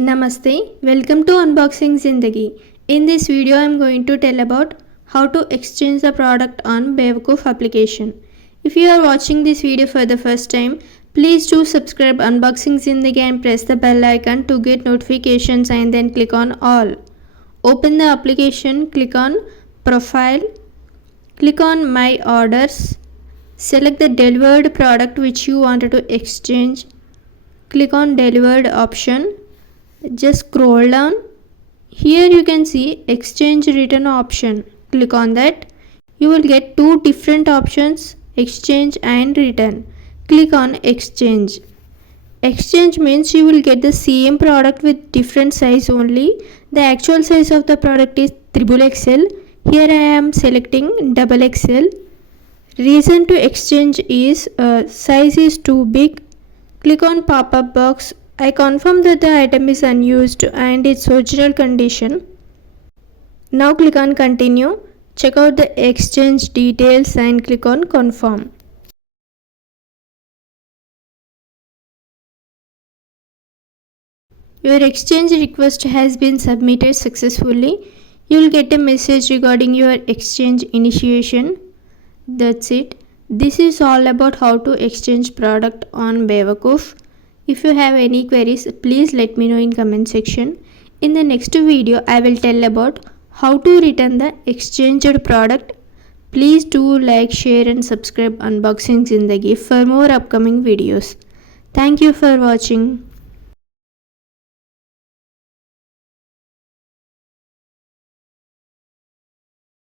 Namaste, welcome to Unboxing Zindagi. In this video I am going to tell about how to exchange the product on Bewakoof application. If you are watching this video for the first time, please do subscribe Unboxing Zindagi and press the bell icon to get notifications and then click on all. Open the application, click on Profile, click on My Orders, select the delivered product which you wanted to exchange, click on Delivered option. Just scroll down. Here you can see exchange return option. Click on that. You will get two different options, exchange and return. Click on exchange. Exchange means you will get the same product with different size only. The actual size of the product is XXL. Here I am selecting XXL. Reason to exchange is size is too big. Click on pop-up box. I confirm that the item is unused and its original condition. Now click on continue. Check out the exchange details and click on confirm. Your exchange request has been submitted successfully. You will get a message regarding your exchange initiation. That's it. This is all about how to exchange product on Bewakoof. If you have any queries, please let me know in comment section. In the next video, I will tell about how to return the exchanged product. Please do like, share and subscribe Unboxing Zindagi for more upcoming videos. Thank you for watching.